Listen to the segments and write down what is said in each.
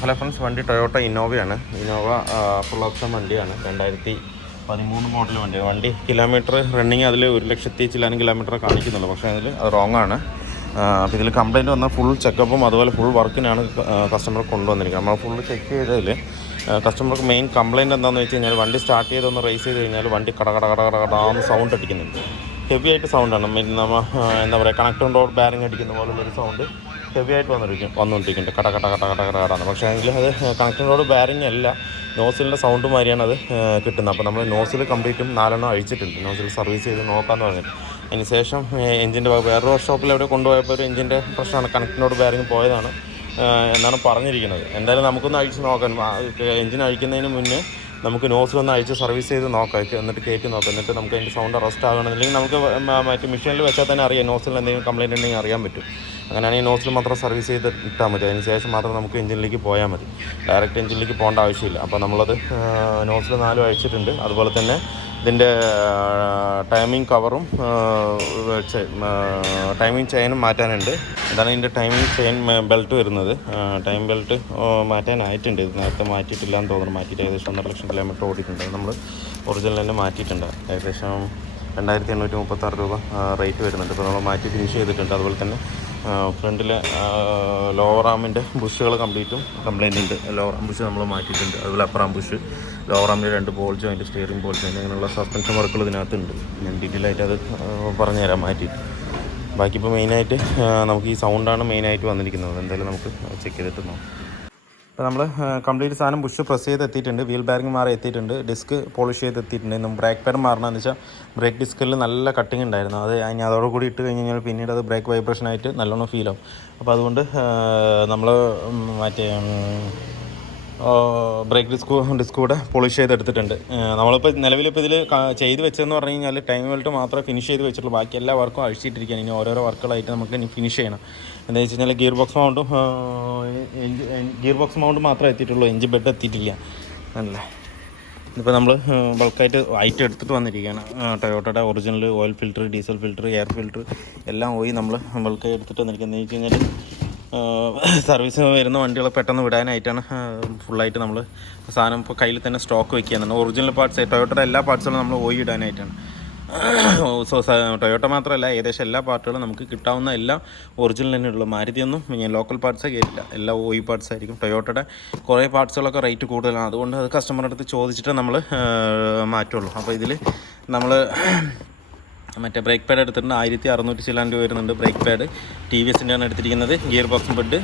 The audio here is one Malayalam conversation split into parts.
ഹലോ ഫ്രണ്ട്സ്, വണ്ടി ടൊയോട്ട ഇന്നോവയാണ്. ഇന്നോവ ഫുൾ ഓപ്ഷൻ വണ്ടിയാണ്. 2013 മോഡൽ വണ്ടിയാണ്. വണ്ടി കിലോമീറ്റർ റണ്ണിങ് അതിൽ 1,00,000 ചില്ലാനും കിലോമീറ്റർ കാണിക്കുന്നുള്ളൂ. പക്ഷേ അതിൽ അത് റോങ് ആണ്. അപ്പോൾ ഇതിൽ കംപ്ലയിൻറ്റ് വന്നാൽ ഫുൾ ചെക്കപ്പും അതുപോലെ ഫുൾ വർക്കിനാണ് കസ്റ്റമർ കൊണ്ടുവന്നിരിക്കുന്നത്. നമ്മൾ ഫുൾ ചെക്ക് ചെയ്തതിൽ കസ്റ്റമർക്ക് മെയിൻ കംപ്ലയിൻറ്റ് എന്താണെന്ന് വെച്ച് കഴിഞ്ഞാൽ വണ്ടി സ്റ്റാർട്ട് ചെയ്തൊന്ന് റേസ് ചെയ്ത് കഴിഞ്ഞാൽ വണ്ടി കടകടാന്ന് സൗണ്ട് അടിക്കുന്നുണ്ട്. ഹെവി ആയിട്ട് സൗണ്ടാണ്. നമ്മൾ എന്താ പറയുക, കണക്ടർ ഡോർ ബാരിങ് അടിക്കുന്ന പോലുള്ളൊരു സൗണ്ട് ഹെവി ആയിട്ട് വന്നുകൊണ്ടിരിക്കുന്നുണ്ട്. കടകടാന്ന്. പക്ഷേ എങ്കിൽ അത് കണക്ടർ ഡോർ ബാരിങ് അല്ല, നോസിലിൻ്റെ സൗണ്ട് മാതിരിയാണ് അത് കിട്ടുന്നത്. അപ്പോൾ നമ്മൾ നോസിൽ കംപ്ലീറ്റും 4 അഴിച്ചിട്ടുണ്ട്. നോസിൽ സർവീസ് ചെയ്ത് നോക്കാമെന്ന് പറഞ്ഞിട്ട് അതിന് ശേഷം എഞ്ചിൻ്റെ വേറൊരു വർക്ക്ഷോപ്പിൽ എവിടെ കൊണ്ടുപോയപ്പോൾ ഒരു എഞ്ചിൻ്റെ പ്രശ്നമാണ്, കണക്ടർ ഡോർ ബാരിങ് പോയതാണ് എന്നാണ് പറഞ്ഞിരിക്കുന്നത്. എന്തായാലും നമുക്കൊന്ന് അഴിച്ച് നോക്കാം. എഞ്ചിൻ അഴിക്കുന്നതിന് മുന്നേ നമുക്ക് നോസിലൊന്ന് അഴിച്ച് സർവീസ് ചെയ്ത് നോക്കാം, എന്നിട്ട് കയറ്റി നോക്കാം. എന്നിട്ട് നമുക്ക് അതിൻ്റെ സൗണ്ട് അറസ്റ്റ് ആകണമെന്നില്ലെങ്കിൽ നമുക്ക് മറ്റു മെഷീനിൽ വെച്ചാൽ തന്നെ അറിയാം, നോസിൽ എന്തെങ്കിലും കംപ്ലയിൻ്റ് ഉണ്ടെങ്കിൽ അറിയാൻ പറ്റും. അങ്ങനെയാണെങ്കിൽ നോസിൽ മാത്രം സർവീസ് ചെയ്ത് ഇട്ടാൽ മതി. അതിന് ശേഷം മാത്രം നമുക്ക് എഞ്ചിനിലേക്ക് പോയാൽ മതി. ഡയറക്റ്റ് എഞ്ചിനിലേക്ക് പോകേണ്ട ആവശ്യമില്ല. അപ്പോൾ നമ്മളത് നോസിൽ 4 അഴിച്ചിട്ടുണ്ട്. അതുപോലെ തന്നെ ഇതിൻ്റെ ടൈമിംഗ് കവറും ടൈമിംഗ് ചെയിനും മാറ്റാനുണ്ട്. ഇതാണ് ഇതിൻ്റെ ടൈമിംഗ് ചെയിൻ ബെൽറ്റ് വരുന്നത്. ടൈം ബെൽറ്റ് മാറ്റാനായിട്ടുണ്ട്. ഇത് നേരത്തെ മാറ്റിയിട്ടില്ല എന്ന് തോന്നുന്നു. മാറ്റിയിട്ട് ഏകദേശം 1,50,000 കിലോമീറ്റർ ഓടിയിട്ടുണ്ട്. നമ്മൾ ഒറിജിനൽ തന്നെ മാറ്റിയിട്ടുണ്ട്. ഏകദേശം 2,836 രൂപ റേറ്റ് വരുന്നുണ്ട്. ഇപ്പോൾ നമ്മൾ മാറ്റി ഫിനിഷ് ചെയ്തിട്ടുണ്ട്. അതുപോലെ തന്നെ ഫ്രണ്ടിലെ ലോവർ ആമിൻ്റെ ബുഷുകൾ കംപ്ലയിൻ്റ് ഉണ്ട്. ലോവർ ആം ബുഷ് നമ്മൾ മാറ്റിയിട്ടുണ്ട്. അതുപോലെ അപ്പർ ആം ബുഷ്, ലോവർ ആമിൻ്റെ 2 ball joint, steering ball joint, അങ്ങനെയുള്ള സസ്പെൻഷൻ വർക്കുകൾ ഇതിനകത്തുണ്ട്. ഞാൻ ഡീറ്റെയിൽ ആയിട്ട് അത് പറഞ്ഞുതരാം മാറ്റിയിട്ട്. ബാക്കി ഇപ്പോൾ മെയിനായിട്ട് നമുക്ക് ഈ സൗണ്ടാണ് മെയിനായിട്ട് വന്നിരിക്കുന്നത്. എന്തായാലും നമുക്ക് ചെക്ക് ചെയ്തിട്ട് നോക്കാം. ഇപ്പോൾ നമ്മൾ കംപ്ലീറ്റ് സാധനം ബുഷ് പ്രസ് ചെയ്ത് എത്തിയിട്ടുണ്ട്. വീൽ ബാരിങ് മാറി എത്തിയിട്ടുണ്ട്. ഡിസ്ക് പോളിഷ് ചെയ്ത് എത്തിയിട്ടുണ്ട്. നമ്മൾ ബ്രേക്ക് പാഡ് മാറണമെന്ന് വെച്ചാൽ ബ്രേക്ക് ഡിസ്കിൽ നല്ല കട്ടിങ് ഉണ്ടായിരുന്നു. അത് അതിന് അതോടുകൂടി ഇട്ട് കഴിഞ്ഞ് കഴിഞ്ഞാൽ പിന്നീട് അത് ബ്രേക്ക് വൈബ്രേഷനായിട്ട് നല്ലോണം ഫീൽ ആവും. അപ്പോൾ അതുകൊണ്ട് നമ്മൾ മറ്റേ ബ്രേക്ക് ഡിസ്ക് കൂടെ പോളിഷ് ചെയ്തെടുത്തിട്ടുണ്ട്. നമ്മളിപ്പോൾ നിലവിലിപ്പോൾ ഇതിൽ ചെയ്ത് വെച്ചതെന്ന് പറഞ്ഞു കഴിഞ്ഞാൽ ടൈം ബെൽറ്റ് മാത്രമേ ഫിനിഷ് ചെയ്ത് വെച്ചിട്ടുള്ളൂ. ബാക്കി എല്ലാ വർക്കും അഴിച്ചിട്ടിരിക്കുകയാണ്. ഇനി ഓരോരോ വർക്കുകളായിട്ട് നമുക്ക് ഇനി ഫിനിഷ് ചെയ്യണം. എന്താണെന്ന് വെച്ച് കഴിഞ്ഞാൽ ഗിയർ ബോക്സ് മൗണ്ടും മാത്രമേ എത്തിയിട്ടുള്ളൂ. എഞ്ചിൻ ബെഡ് എത്തിയിട്ടില്ല. അല്ലേ, ഇപ്പോൾ നമ്മൾ ബൾക്കായിട്ട് ഐറ്റം എടുത്തിട്ട് വന്നിരിക്കുകയാണ്. ടൊയോട്ടയുടെ original oil filter, diesel filter, air filter എല്ലാം പോയി നമ്മൾ ബൾക്കായി എടുത്തിട്ട് വന്നിരിക്കുന്നത്. എന്ന് വെച്ച് കഴിഞ്ഞാൽ സർവീസ് വരുന്ന വണ്ടികൾ പെട്ടെന്ന് വിടാനായിട്ടാണ് ഫുള്ളായിട്ട് നമ്മൾ സാധനം ഇപ്പോൾ കയ്യിൽ തന്നെ സ്റ്റോക്ക് വയ്ക്കുകയാണ്. ഒറിജിനൽ പാർട്സ് ടൊയോട്ടയുടെ എല്ലാ പാർട്സുകളും നമ്മൾ ഓയി ഇടാനായിട്ടാണ്. ടൊയോട്ട മാത്രമല്ല, ഏകദേശം എല്ലാ പാർട്ടുകളും നമുക്ക് കിട്ടാവുന്ന എല്ലാം ഒറിജിനൽ തന്നെ ഉള്ളൂ. മാരുതിയൊന്നും ഞാൻ ലോക്കൽ പാർട്സേ കയറ്റില്ല, എല്ലാം ഓയി പാർട്സ് ആയിരിക്കും. ടൊയോട്ടയുടെ കുറേ പാർട്സുകളൊക്കെ റേറ്റ് കൂടുതലാണ്. അതുകൊണ്ട് അത് കസ്റ്റമറുടെ അടുത്ത് ചോദിച്ചിട്ട് നമ്മൾ മാറ്റുള്ളൂ. അപ്പോൾ ഇതിൽ നമ്മൾ മറ്റേ ബ്രേക്ക് പാഡ് എടുത്തിട്ടുണ്ട്. 1,600 ചില്ലാൻ രൂപ വരുന്നുണ്ട് ബ്രേക്ക് പാഡ്. TVSൻ്റെ ആണ് എടുത്തിരിക്കുന്നത്. Gear box bed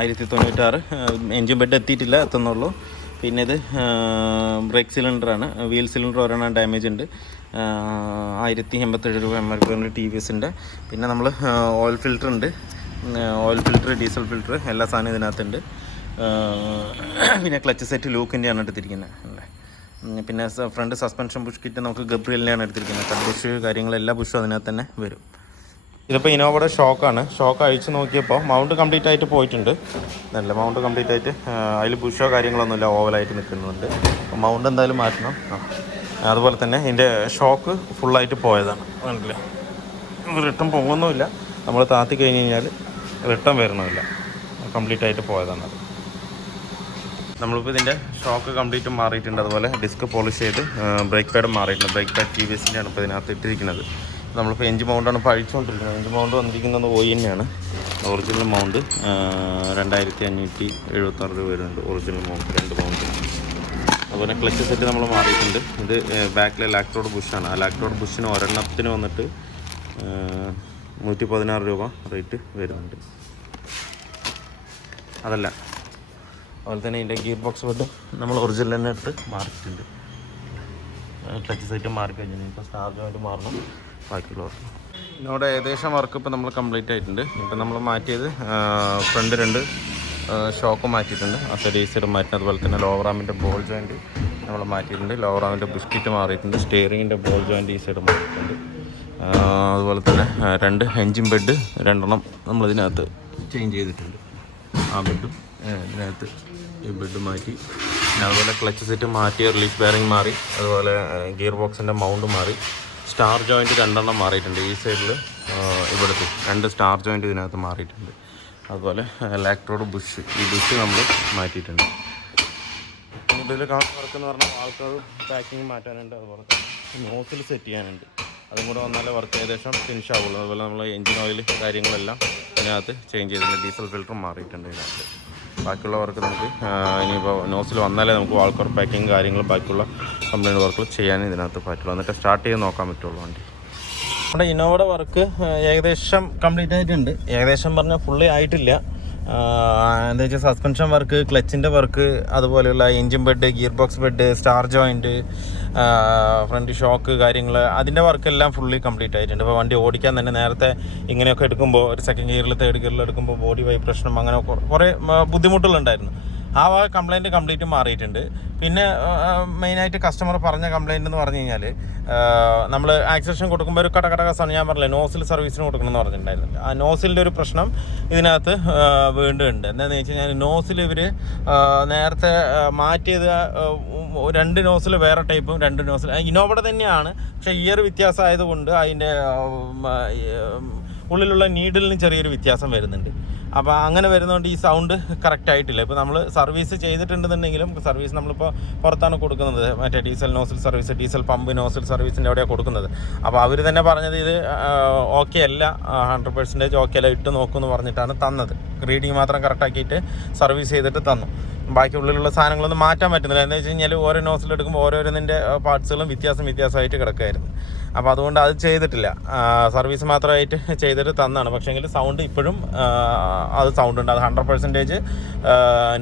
1,096. Engine bed എത്തുന്നുള്ളൂ. പിന്നെ ഇത് ബ്രേക്ക് സിലിണ്ടറാണ്. വീൽ സിലിണ്ടർ ഒരെണ്ണം ഡാമേജ് ഉണ്ട്. 1,087 രൂപ MRP ഉണ്ട് TVSൻ്റെ. പിന്നെ നമ്മൾ ഓയിൽ ഫിൽറ്റർ ഉണ്ട്. ഓയിൽ ഫിൽറ്റർ, ഡീസൽ ഫിൽറ്റർ എല്ലാ സാധനവും ഇതിനകത്തുണ്ട്. പിന്നെ ക്ലച്ച് സെറ്റ് ലൂക്കിൻ്റെയാണ് എടുത്തിരിക്കുന്നത്. അല്ലേ, പിന്നെ ഫ്രണ്ട് സസ്പെൻഷൻ ബുഷ് കിറ്റ് നമുക്ക് ഗബ്രിയലിനെയാണ് എടുത്തിരിക്കുന്നത്. കട്ട് ബുഷ് എല്ലാ ബുഷും അതിനകത്ത് തന്നെ വരും. ഇതിപ്പോൾ ഇന്നോവയുടെ ഷോക്കാണ്. ഷോക്ക് അഴിച്ച് നോക്കിയപ്പോൾ മൗണ്ട് കംപ്ലീറ്റ് ആയിട്ട് പോയിട്ടുണ്ട്. നല്ല മൗണ്ട് കംപ്ലീറ്റ് ആയിട്ട് അതിൽ ബുഷോ കാര്യങ്ങളൊന്നുമില്ല, ഓവലായിട്ട് നിൽക്കുന്നുണ്ട്. അപ്പോൾ മൗണ്ട് എന്തായാലും മാറ്റണം. അതുപോലെ തന്നെ ഇതിൻ്റെ ഷോക്ക് ഫുള്ളായിട്ട് പോയതാണ്. മനസ്സിലെ റിട്ടേൺ പോകുന്നുമില്ല. നമ്മൾ താത്തി കഴിഞ്ഞ് കഴിഞ്ഞാൽ റിട്ടേൺ വരണമില്ല, കംപ്ലീറ്റ് ആയിട്ട് പോയതാണ് അത്. നമ്മളിപ്പോൾ ഇതിൻ്റെ ഷോക്ക് കംപ്ലീറ്റ് മാറിയിട്ടുണ്ട്. അതുപോലെ ഡിസ്ക് പോളിഷ് ചെയ്ത് ബ്രേക്ക് പാഡ് മാറിയിട്ടുണ്ട്. ബ്രേക്ക് പാഡ് TVSൻ്റെ ആണ് ഇപ്പോൾ ഇതിനകത്ത് ഇട്ടിരിക്കുന്നത്. നമ്മളിപ്പോൾ എഞ്ചിൻ മൗണ്ടാണ് ഇപ്പോൾ അഴിച്ചുകൊണ്ടിരിക്കുന്നത്. എഞ്ചിൻ മൗണ്ട് വന്നിരിക്കുന്നത് ഓയി തന്നെയാണ്. ഒറിജിനൽ മൗണ്ട് 2,576 രൂപ വരുന്നുണ്ട്. Original mount 2 mount. അതുപോലെ ക്ലച്ച് സെറ്റ് നമ്മൾ മാറിയിട്ടുണ്ട്. ഇത് ബാക്കിലെ ലാക്ടോഡ് ബുഷാണ്. ആ ലാക്ടോഡ് ബുഷിന് ഒരെണ്ണത്തിന് വന്നിട്ട് 116 രൂപ റേറ്റ് വരുന്നുണ്ട്. അതല്ല, അതുപോലെ തന്നെ ഇതിൻ്റെ ഗിയർ ബോക്സ് ബെഡ് നമ്മൾ ഒറിജിനൽ തന്നെ എടുത്ത് മാറിയിട്ടുണ്ട്. ക്ലച്ച് സെറ്റ് മാറിക്കഴിഞ്ഞു. ഇപ്പോൾ സ്റ്റാർ ജോയിൻറ്റ് മാറണം, ബാക്കിയുള്ളവർ. ഇതിനോട് ഏകദേശം വർക്ക് ഇപ്പോൾ നമ്മൾ കംപ്ലീറ്റ് ആയിട്ടുണ്ട്. ഇപ്പം നമ്മൾ മാറ്റിയത് ഫ്രണ്ട് 2 ഷോക്ക് മാറ്റിയിട്ടുണ്ട്. ആ സൈഡ് ഈ സൈഡ് മാറ്റി. അതുപോലെ തന്നെ ലോവർ ആമിൻ്റെ ബോൾ ജോയിൻറ്റ് നമ്മൾ മാറ്റിയിട്ടുണ്ട്. ലോവർ ആമിൻ്റെ ബിസ്കിറ്റ് മാറിയിട്ടുണ്ട്. സ്റ്റിയറിങ്ങിൻ്റെ ബോൾ ജോയിൻറ്റ് ഈ സൈഡ് മാറിയിട്ടുണ്ട്. അതുപോലെ തന്നെ 2 എൻജിൻ ബെഡ് 2 നമ്മളിതിനകത്ത് ചേഞ്ച് ചെയ്തിട്ടുണ്ട്. ആ ബെഡും ഇതിനകത്ത് ഈ ബെഡ് മാറ്റി. അതുപോലെ ക്ലച്ച് സെറ്റ് മാറ്റി, റിലീഫ് ബെയറിംഗ് മാറി. അതുപോലെ ഗിയർ ബോക്സിൻ്റെ മൗണ്ട് മാറി. സ്റ്റാർ ജോയിൻറ്റ് 2 മാറിയിട്ടുണ്ട്. ഈ സൈഡിൽ ഇവിടുത്തെ 2 സ്റ്റാർ ജോയിൻറ്റ് ഇതിനകത്ത് മാറിയിട്ടുണ്ട്. അതുപോലെ ഇലക്ട്രോഡ് ബുഷ്, ഈ ബുഷ് നമ്മൾ മാറ്റിയിട്ടുണ്ട്. ഇതിൽ കാണുന്ന വർക്ക് എന്ന് പറഞ്ഞാൽ ആൾക്കാർ പാക്കിങ് മാറ്റാനുണ്ട്, അതുപോലെ തന്നെ നോസിൽ സെറ്റ് ചെയ്യാനുണ്ട്. അതും കൂടെ വന്നാലേ വർക്ക് ഏകദേശം ഫിനിഷ് ആവുള്ളൂ. അതുപോലെ നമ്മൾ എൻജിൻ ഓയിൽ കാര്യങ്ങളെല്ലാം ഇതിനകത്ത് ചേഞ്ച് ചെയ്തിട്ടുണ്ട്. ഡീസൽ ഫിൽറ്റർ മാറിയിട്ടുണ്ട് ഇതിനകത്ത്. ബാക്കിയുള്ള വർക്ക് നമുക്ക് ഇനിയിപ്പോൾ നോസിൽ വന്നാലേ നമുക്ക് വാൾക്കർ പാക്കിങ് കാര്യങ്ങൾ ബാക്കിയുള്ള കംപ്ലൈൻറ്റ് വർക്കുകൾ ചെയ്യാൻ ഇതിനകത്ത് പറ്റുള്ളൂ. എന്നിട്ട് സ്റ്റാർട്ട് ചെയ്ത് നോക്കാൻ പറ്റുള്ളൂ വണ്ടി. നമ്മുടെ ഇന്നോവയുടെ വർക്ക് ഏകദേശം കംപ്ലീറ്റ് ആയിട്ടുണ്ട്. ഏകദേശം പറഞ്ഞാൽ ഫുള്ളി ആയിട്ടില്ല. എന്താ വെച്ചാൽ സസ്പെൻഷൻ വർക്ക്, ക്ലച്ചിൻ്റെ വർക്ക്, അതുപോലെയുള്ള engine bed, gear box bed, star joint, front shock കാര്യങ്ങൾ, അതിൻ്റെ വർക്കെല്ലാം ഫുള്ളി കംപ്ലീറ്റ് ആയിട്ടുണ്ട്. ഇപ്പോൾ വണ്ടി ഓടിക്കാൻ തന്നെ നേരത്തെ ഇങ്ങനെയൊക്കെ എടുക്കുമ്പോൾ ഒരു സെക്കൻഡ് ഗിയറിൽ തേർഡ് ഗിയറിൽ എടുക്കുമ്പോൾ ബോഡി വൈബ്രേഷനും അങ്ങനെ കുറേ ബുദ്ധിമുട്ടുകളുണ്ടായിരുന്നു. ആ കംപ്ലയിൻറ്റ് കംപ്ലീറ്റ് മാറിയിട്ടുണ്ട്. പിന്നെ മെയിനായിട്ട് കസ്റ്റമർ പറഞ്ഞ കംപ്ലയിൻ്റ് എന്ന് പറഞ്ഞു കഴിഞ്ഞാൽ നമ്മൾ ആക്സിലേഷൻ കൊടുക്കുമ്പോൾ ഒരു കടകടകസാണ്, ഞാൻ പറഞ്ഞില്ലേ നോസിൽ സർവീസിന് കൊടുക്കണമെന്ന് പറഞ്ഞിട്ടുണ്ടായിരുന്നു. ആ നോസിലിൻ്റെ ഒരു പ്രശ്നം ഇതിനകത്ത് വീണ്ടും ഉണ്ട്. എന്താണെന്ന് വെച്ച് കഴിഞ്ഞാൽ നോസിൽ ഇവർ നേരത്തെ മാറ്റിയത് 2 നോസിൽ വേറെ ടൈപ്പും 2 നോസിൽ ഇന്നോവയുടെ തന്നെയാണ്, പക്ഷേ ഈ ഒരു വ്യത്യാസം ആയതുകൊണ്ട് അതിൻ്റെ ഉള്ളിലുള്ള നീഡിലിന് ചെറിയൊരു വ്യത്യാസം വരുന്നുണ്ട്. അപ്പോൾ അങ്ങനെ വരുന്നതുകൊണ്ട് ഈ സൗണ്ട് കറക്റ്റ് ആയിട്ടില്ല. ഇപ്പോൾ നമ്മൾ സർവീസ് ചെയ്തിട്ടുണ്ടെന്നുണ്ടെങ്കിലും സർവീസ് നമ്മളിപ്പോൾ പുറത്താണ് കൊടുക്കുന്നത്, മറ്റേ diesel nozzle service, diesel pump nozzle സർവീസിൻ്റെ അവിടെയാണ് കൊടുക്കുന്നത്. അപ്പോൾ അവർ തന്നെ പറഞ്ഞത് ഇത് ഓക്കെ അല്ല, 100% ഓക്കെ അല്ല, ഇട്ട് നോക്കുമെന്ന് പറഞ്ഞിട്ടാണ് തന്നത്. റീഡിങ് മാത്രം കറക്റ്റാക്കിയിട്ട് സർവീസ് ചെയ്തിട്ട് തന്നു. ബാക്കി ഉള്ളിലുള്ള സാധനങ്ങളൊന്നും മാറ്റാൻ പറ്റുന്നില്ല. എന്താ വെച്ച് കഴിഞ്ഞാൽ ഓരോ നോസിലെടുക്കുമ്പോൾ ഓരോന്നിൻ്റെ പാർട്സുകളും വ്യത്യാസമായിട്ട് കിടക്കുമായിരുന്നു. അപ്പോൾ അതുകൊണ്ട് അത് ചെയ്തിട്ടില്ല, സർവീസ് മാത്രമായിട്ട് ചെയ്തിട്ട് തന്നാണ്. പക്ഷേങ്കിൽ സൗണ്ട് ഇപ്പോഴും അത് സൗണ്ട് ഉണ്ട്. അത് 100%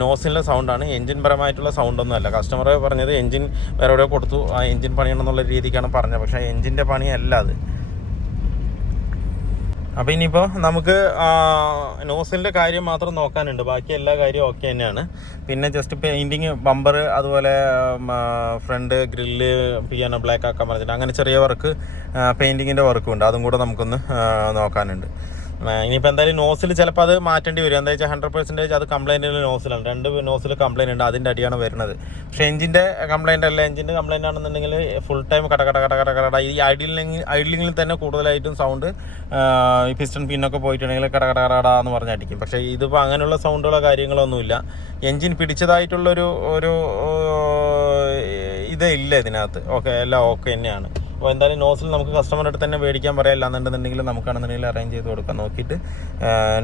നോസിലെ സൗണ്ടാണ്, എൻജിൻ പരമായിട്ടുള്ള സൗണ്ടൊന്നും അല്ല. കസ്റ്റമർ പറഞ്ഞത് എൻജിൻ വേറെ എവിടെ കൊടുത്തു, ആ എൻജിൻ പണിയണമെന്നുള്ള രീതിക്കാണ് പറഞ്ഞത്. പക്ഷേ എൻജിൻ്റെ പണിയല്ല അത്. അപ്പോൾ ഇനിയിപ്പോൾ നമുക്ക് നോസിലിൻ്റെ കാര്യം മാത്രം നോക്കാനുണ്ട്, ബാക്കി എല്ലാ കാര്യവും ഓക്കെ തന്നെയാണ്. പിന്നെ ജസ്റ്റ് പെയിൻറ്റിങ്, ബമ്പർ, അതുപോലെ ഫ്രണ്ട് ഗ്രില്ല് പിയാനോ ബ്ലാക്ക് ആക്കാൻ പറഞ്ഞിട്ട് അങ്ങനെ ചെറിയ വർക്ക്, പെയിൻറ്റിങ്ങിൻ്റെ വർക്കും ഉണ്ട്. അതും കൂടെ നമുക്കൊന്ന് നോക്കാനുണ്ട്. ഇനിയിപ്പോൾ എന്തായാലും നോസിൽ ചിലപ്പോൾ അത് മാറ്റേണ്ടി വരും. എന്താ വെച്ചാൽ 100% അത് കംപ്ലൈൻറ്റ് നോസിലാണ്. 2 നോസിൽ കംപ്ലൈൻറ്റ് ഉണ്ട്, അതിൻ്റെ അടിയാണ് വരുന്നത്. പക്ഷേ എഞ്ചിൻ്റെ കംപ്ലൈൻറ്റ് അല്ല. എഞ്ചിൻ്റെ കംപ്ലൈൻറ്റ് ആണെന്നുണ്ടെങ്കിൽ ഫുൾ ടൈം കട ഈ ഐഡ്ലിങ്ങിൽ തന്നെ കൂടുതലായിട്ടും സൗണ്ട്, ഈ പിസ്റ്റൺ പിന്നൊക്കെ പോയിട്ടുണ്ടെങ്കിൽ കട എന്ന് പറഞ്ഞ് അടിക്കും. പക്ഷേ ഇതിപ്പോൾ അങ്ങനെയുള്ള സൗണ്ടുകളോ കാര്യങ്ങളൊന്നുമില്ല. എഞ്ചിൻ പിടിച്ചതായിട്ടുള്ളൊരു ഇതേ ഇല്ല ഇതിനകത്ത്. ഓക്കെ, എല്ലാം ഓക്കെ തന്നെയാണ്. അപ്പോൾ എന്തായാലും നോസിൽ നമുക്ക് കസ്റ്റമറുടെ അടുത്ത് തന്നെ മേടിക്കാൻ പറയാം. എന്നുണ്ടെന്നുണ്ടെങ്കിൽ നമുക്കാണെന്നുണ്ടെങ്കിൽ അറേഞ്ച് ചെയ്ത് കൊടുക്കാം. നോക്കിയിട്ട്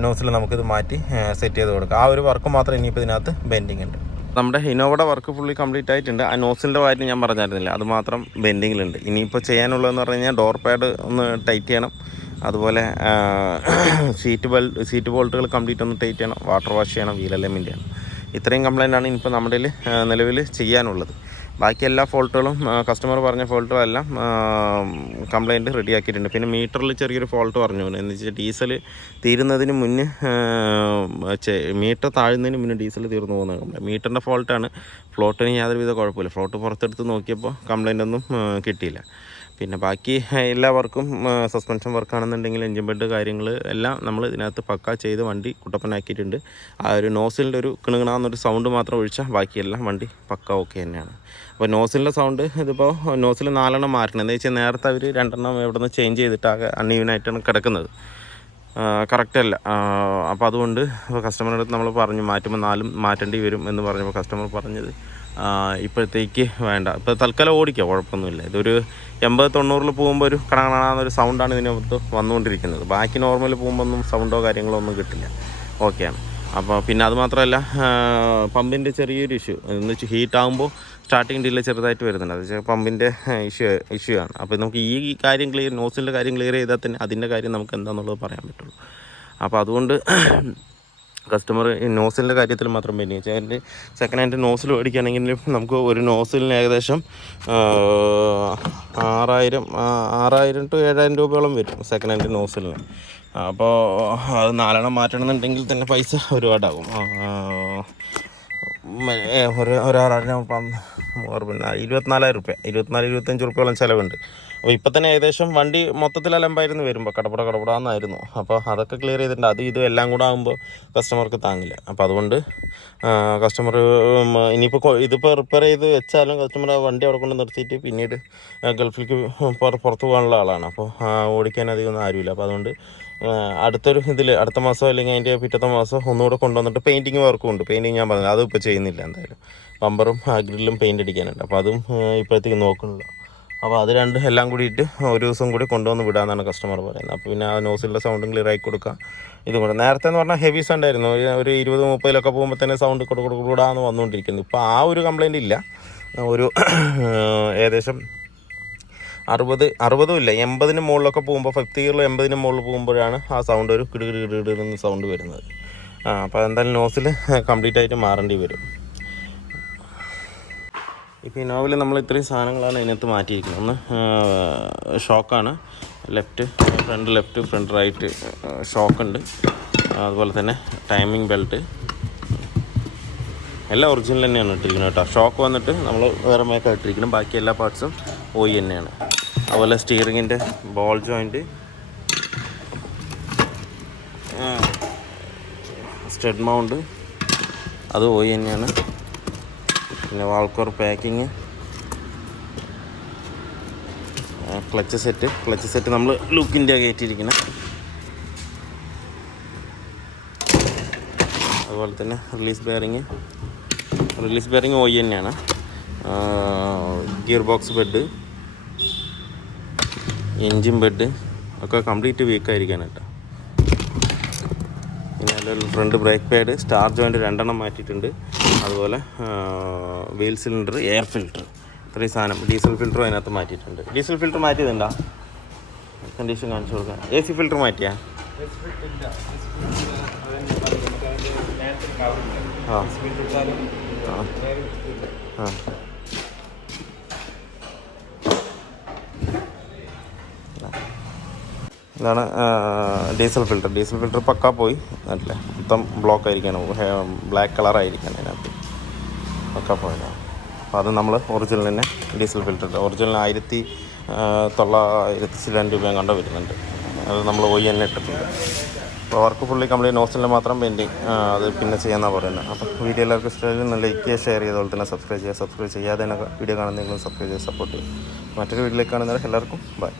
നോസിൽ നമുക്കിത് മാറ്റി സെറ്റ് ചെയ്ത് കൊടുക്കാം. ആ ഒരു വർക്ക് മാത്രം ഇനിയിപ്പോൾ ഇതിനകത്ത് ബെൻഡിങ് ഉണ്ട്. നമ്മുടെ ഇന്നോവയുടെ വർക്ക് ഫുള്ളി കംപ്ലീറ്റ് ആയിട്ടുണ്ട്. ആ നോസിലിൻ്റെ കാര്യം ഞാൻ പറഞ്ഞായിരുന്നില്ല, അത് മാത്രം ബെൻഡിങ്ങിലുണ്ട്. ഇനിയിപ്പോൾ ചെയ്യാനുള്ളതെന്ന് പറഞ്ഞു കഴിഞ്ഞാൽ ഡോർ പാഡ് ഒന്ന് ടൈറ്റ് ചെയ്യണം, അതുപോലെ സീറ്റ് ബോൾട്ടുകൾ കംപ്ലീറ്റ് ഒന്ന് ടൈറ്റ് ചെയ്യണം, വാട്ടർ വാഷ് ചെയ്യണം, വീൽ അലൈൻമെൻറ്റ് ചെയ്യണം. ഇത്രയും കംപ്ലൈൻ്റാണ് ഇനിയിപ്പോൾ നമ്മുടെ നിലവിൽ ചെയ്യാനുള്ളത്. ബാക്കി എല്ലാ ഫോൾട്ടുകളും, കസ്റ്റമർ പറഞ്ഞ ഫോൾട്ടുകളെല്ലാം കംപ്ലൈൻറ്റ് റെഡിയാക്കിയിട്ടുണ്ട്. പിന്നെ മീറ്ററിൽ ചെറിയൊരു ഫോൾട്ട് പറഞ്ഞു. എന്ന് വെച്ചാൽ ഡീസൽ തീരുന്നതിന് മുന്നേ, മീറ്റർ താഴുന്നതിന് മുന്നേ ഡീസൽ തീർന്നു പോകുന്ന കംപ്ലൈൻറ്റ്. മീറ്ററിൻ്റെ ഫോൾട്ടാണ്. ഫ്ലോട്ടിന് യാതൊരുവിധ കുഴപ്പമില്ല. ഫ്ലോട്ട് പുറത്തെടുത്ത് നോക്കിയപ്പോൾ കംപ്ലൈൻ്റ് ഒന്നും കിട്ടിയില്ല. പിന്നെ ബാക്കി എല്ലാ വർക്കും, സസ്പെൻഷൻ വർക്കാണെന്നുണ്ടെങ്കിൽ എൻജിൻ ബെഡ് കാര്യങ്ങൾ എല്ലാം നമ്മൾ ഇതിനകത്ത് പക്ക ചെയ്ത് വണ്ടി കുട്ടപ്പനാക്കിയിട്ടുണ്ട്. ആ ഒരു നോസിലിൻ്റെ ഒരു കിണുകിണാന്നൊരു സൗണ്ട് മാത്രം ഒഴിച്ചാൽ ബാക്കിയെല്ലാം വണ്ടി പക്ക ഓക്കെ തന്നെയാണ്. അപ്പോൾ നോസിലിൻ്റെ സൗണ്ട് ഇതിപ്പോൾ നോസിൽ 4 മാറ്റണം. എന്താ വെച്ചാൽ നേരത്തെ അവർ 2 എവിടെ നിന്ന് ചേഞ്ച് ചെയ്തിട്ടാകെ അൺഈവനായിട്ടാണ് കിടക്കുന്നത്, കറക്റ്റ് അല്ല. അപ്പോൾ അതുകൊണ്ട് ഇപ്പോൾ കസ്റ്റമറുടെ അടുത്ത് നമ്മൾ പറഞ്ഞു മാറ്റുമ്പോൾ 4 മാറ്റേണ്ടി വരും എന്ന് പറഞ്ഞപ്പോൾ കസ്റ്റമർ പറഞ്ഞത് ഇപ്പോഴത്തേക്ക് വേണ്ട, ഇപ്പോൾ തൽക്കാലം ഓടിക്കുക, കുഴപ്പമൊന്നുമില്ല. ഇതൊരു 80-90 പോകുമ്പോൾ ഒരു കണകണാന്നൊരു സൗണ്ടാണ് ഇതിനകത്ത് വന്നുകൊണ്ടിരിക്കുന്നത്. ബാക്കി നോർമൽ പോകുമ്പോൾ ഒന്നും സൗണ്ടോ കാര്യങ്ങളോ ഒന്നും കിട്ടില്ല, ഓക്കെയാണ്. അപ്പോൾ പിന്നെ അത് മാത്രമല്ല, പമ്പിൻ്റെ ചെറിയൊരു ഇഷ്യൂ എന്ന് വെച്ചാൽ ഹീറ്റ് ആകുമ്പോൾ സ്റ്റാർട്ടിങ് ഡിലേ ചെറുതായിട്ട് വരുന്നുണ്ട്. അത് വെച്ചാൽ പമ്പിൻ്റെ ഇഷ്യൂ ആണ്. അപ്പോൾ നമുക്ക് ഈ കാര്യം നോസിൻ്റെ കാര്യം ക്ലിയർ ചെയ്താൽ തന്നെ അതിൻ്റെ കാര്യം നമുക്ക് എന്താണെന്നുള്ളത് പറയാൻ പറ്റുള്ളൂ. അപ്പോൾ അതുകൊണ്ട് കസ്റ്റമർ നോസിലിൻ്റെ കാര്യത്തിൽ മാത്രം പെൻഡിങ് വെച്ചാൽ സെക്കൻഡ് ഹാൻഡ് നോസിൽ മേടിക്കുകയാണെങ്കിൽ നമുക്ക് ഒരു നോസിലിന് ഏകദേശം 6,000 to 7,000 രൂപയോളം വരും സെക്കൻഡ് ഹാൻഡ് നോസിലിന്. അപ്പോൾ അത് 4 മാറ്റണമെന്നുണ്ടെങ്കിൽ തന്നെ പൈസ ഒരുപാടാകും. ഒരാളിന് 24,000 രൂപ, 24-25 രൂപയോളം ചിലവുണ്ട്. അപ്പോൾ ഇപ്പം തന്നെ ഏകദേശം വണ്ടി മൊത്തത്തിൽ അലമ്പായിരുന്നു വരുമ്പോൾ കടപടാന്നായിരുന്നു. അപ്പോൾ അതൊക്കെ ക്ലിയർ ചെയ്തിട്ടുണ്ട്. ഇതും എല്ലാം കൂടെ ആകുമ്പോൾ കസ്റ്റമർക്ക് താങ്ങില്ല. അപ്പോൾ അതുകൊണ്ട് കസ്റ്റമർ ഇനിയിപ്പോൾ ഇതിപ്പോൾ റിപ്പയർ ചെയ്ത് വെച്ചാലും കസ്റ്റമർ വണ്ടി അവിടെ കൊണ്ട് നിർത്തിയിട്ട് പിന്നീട് ഗൾഫിലേക്ക് പുറത്ത് പോകാനുള്ള ആളാണ്. അപ്പോൾ ഓടിക്കാൻ അധികമൊന്നും ആരുമില്ല. അപ്പോൾ അതുകൊണ്ട് അടുത്തൊരു അടുത്ത മാസം അല്ലെങ്കിൽ അതിൻ്റെ പിറ്റത്തെ മാസം ഒന്നുകൂടെ കൊണ്ടുവന്നിട്ട് പെയിൻറ്റിങ് വർക്കും ഉണ്ട്. പെയിൻറ്റിങ് ഞാൻ പറഞ്ഞത് അതും ഇപ്പോൾ ചെയ്യുന്നില്ല. എന്തായാലും ബമ്പറും ഗ്രില്ലും പെയിൻറ്റ് അടിക്കാനുണ്ട്. അപ്പോൾ അതും ഇപ്പോഴത്തേക്ക് നോക്കുന്നില്ല. അപ്പോൾ അത് രണ്ടും എല്ലാം കൂടിയിട്ട് ഒരു ദിവസം കൂടി കൊണ്ടുവന്ന് വിടാമെന്നാണ് കസ്റ്റമർ പറയുന്നത്. അപ്പോൾ പിന്നെ ആ നോസിലിൻ്റെ സൗണ്ടും ക്ലിയർ ആക്കി കൊടുക്കുക. ഇതും കൂടെ നേരത്തെ എന്ന് പറഞ്ഞാൽ ഹെവി സൗണ്ട് ആയിരുന്നു. ഒരു 20-30 പോകുമ്പോൾ തന്നെ സൗണ്ട് കൊടുക്കൂടാന്ന് വന്നുകൊണ്ടിരിക്കുന്നു. ഇപ്പോൾ ആ ഒരു കംപ്ലയിൻ്റ് ഇല്ല. ഒരു ഏകദേശം 60 ഇല്ല 80 മുകളിലൊക്കെ പോകുമ്പോൾ 50 ഗിയറിൽ 80 മുകളിൽ പോകുമ്പോഴാണ് ആ സൗണ്ട് ഒരു കിടുകിടുകിടുന്ന സൗണ്ട് വരുന്നത്. അപ്പോൾ എന്തായാലും നോസിൽ കംപ്ലീറ്റ് ആയിട്ട് മാറേണ്ടി വരും. ഇപ്പോൾ ഇന്നോവയിൽ നമ്മൾ ഇത്രയും സാധനങ്ങളാണ് അതിനകത്ത് മാറ്റിയിരിക്കുന്നത്. ഒന്ന് ഷോക്കാണ്, ഫ്രണ്ട് ലെഫ്റ്റ് ഫ്രണ്ട് റൈറ്റ് ഷോക്കുണ്ട്. അതുപോലെ തന്നെ ടൈമിംഗ് ബെൽറ്റ് എല്ലാം ഒറിജിനൽ തന്നെയാണ് ഇട്ടിരിക്കുന്നത് കേട്ടോ. ഷോക്ക് വന്നിട്ട് നമ്മൾ വേറെ മേക്കാണ് ഇട്ടിരിക്കുന്നത്. ബാക്കി എല്ലാ പാർട്സും OE തന്നെയാണ്. അതുപോലെ സ്റ്റിയറിങ്ങിൻ്റെ ബോൾ ജോയിൻറ്റ്, സ്റ്റഡ് മൗണ്ട് അത് OE തന്നെയാണ്. പിന്നെ വാൾക്കോർ പാക്കിങ്, ക്ലച്ച് സെറ്റ് നമ്മൾ ലുക്കിൻ്റെ കയറ്റിയിരിക്കുന്നത്. അതുപോലെ തന്നെ റിലീസ് ബെയറിങ് OE തന്നെയാണ്. Gear box bed, engine bed ഒക്കെ കംപ്ലീറ്റ് വീക്കായിരിക്കാൻ കേട്ടോ. പിന്നെ അതിൽ front brake pad, star joint 2 മാറ്റിയിട്ടുണ്ട്. അതുപോലെ വീൽ സിലിണ്ടർ, എയർ ഫിൽറ്റർ, ഇത്രയും സാധനം. ഡീസൽ ഫിൽറ്ററും അതിനകത്ത് മാറ്റിയിട്ടുണ്ട്. Diesel filter മാറ്റിയതുണ്ടോ? കണ്ടീഷൻ കാണിച്ചു കൊടുക്കാം. AC ഫിൽറ്റർ മാറ്റിയാ? ഇതാണ് ഡീസൽ ഫിൽറ്റർ പക്കാ പോയി. അല്ലേ മൊത്തം ബ്ലോക്ക് ആയിരിക്കണം, ബ്ലാക്ക് കളറായിരിക്കണം അതിനകത്ത്, പക്കാ പോയതാണ്. അപ്പോൾ അത് നമ്മൾ ഒറിജിനൽ തന്നെ ഡീസൽ ഫിൽറ്റർ, ഒറിജിനൽ 1900 രൂപയും കണ്ട വരുന്നുണ്ട്. അത് നമ്മൾ OE തന്നെ ഇട്ടിട്ടുണ്ട്. അപ്പോൾ വർക്ക് ഫുള്ളി കംപ്ലീറ്റ്, നോസിലിൻ്റെ മാത്രം പെയിൻറ്റിങ് അത് പിന്നെ ചെയ്യാമെന്നാണ് പറയുന്നത്. അപ്പോൾ വീഡിയോ എല്ലാവർക്കും ഇഷ്ടമായാലും ലൈക്ക് ചെയ്യുക, ഷെയർ ചെയ്ത് അതുപോലെ തന്നെ സബ്സ്ക്രൈബ് ചെയ്യാതെ വീഡിയോ കാണുന്നെങ്കിലും സബ്സ്ക്രൈബ് ചെയ്ത് സപ്പോർട്ട് ചെയ്യും. മറ്റൊരു വീഡിയോയിലേക്ക് കാണുന്നവരെ എല്ലാവർക്കും ബൈ.